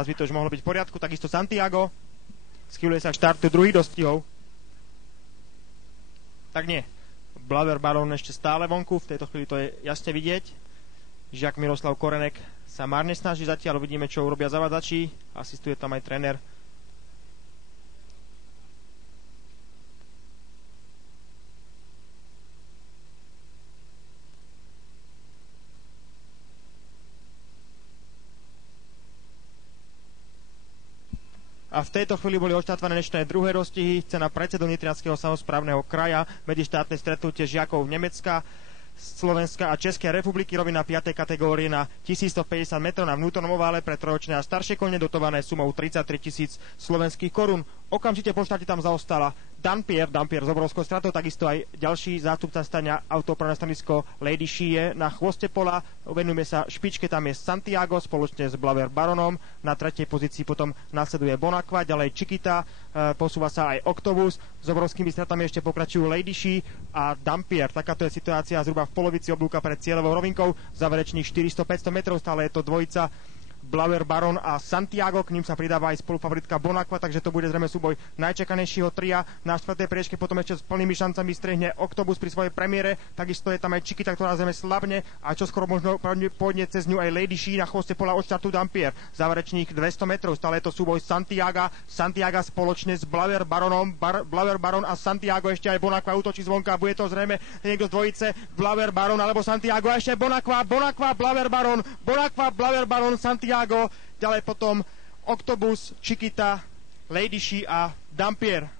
Teraz by to už mohlo byť v poriadku. Takisto Santiago. Schyluje sa k štartu, druhý dostihov. Tak nie. Blaver Baron ešte stále vonku. V tejto chvíli to je jasne vidieť. Žiak Miroslav Korenek sa márne snaží zatiaľ. Uvidíme, čo urobia zavádzači. Asistuje tam aj tréner. A v tejto chvíli boli odštartované dnešné druhé roztihy. Cena predsedu Nitrianskeho samosprávneho kraja, medzištátne stretnutie žiakov Nemecka, Slovenska a Českej republiky, rovina 5. kategórie na 1150 metrov na vnútornom ovále pre trojročné a staršie kone, dotované sumou 33 000 slovenských korún. Okamžite po štarte tam zaostala Dampier s obrovskou stratou, takisto aj ďalší zástupca stania autoopravné stanisko Lady She je na chvoste pola. Venujeme sa špičke, tam je Santiago spoločne s Blaver Baronom, na tretej pozícii potom nasleduje Bonaqua, ďalej Chiquita, posúva sa aj Octobus, s obrovskými stratami ešte pokračujú Lady She a Dampier. Takáto je situácia zhruba v polovici oblúka pred cieľovou rovinkou, záverečných 400-500 metrov, stále je to dvojica Blaver Baron a Santiago, k ním sa pridáva aj spolufavoritka Bonaqua, takže to bude zrejme súboj najčakanejšieho tria. Na štvrtej priečke potom ešte s plnými šancami strihne Octobus pri svojej premiére, takisto je tam aj Chiquita, ktorá zrejme slabne a čo skoro možno pôjde cez ňu aj Lady She, na chvoste pola od štartu Dampier. Záverečných 200 metrov, stále je to súboj Santiaga spoločne s Blaver Baronom, Blaver Baron a Santiago, ešte aj Bonaqua útočí zvonka, bude to zrejme niekto z dvojice Blaver Baron alebo Santiago, a ešte Bonaqua, Blaver Baron, Santiago, ďalej potom Octobus, Chiquita, Lady She a Dampier.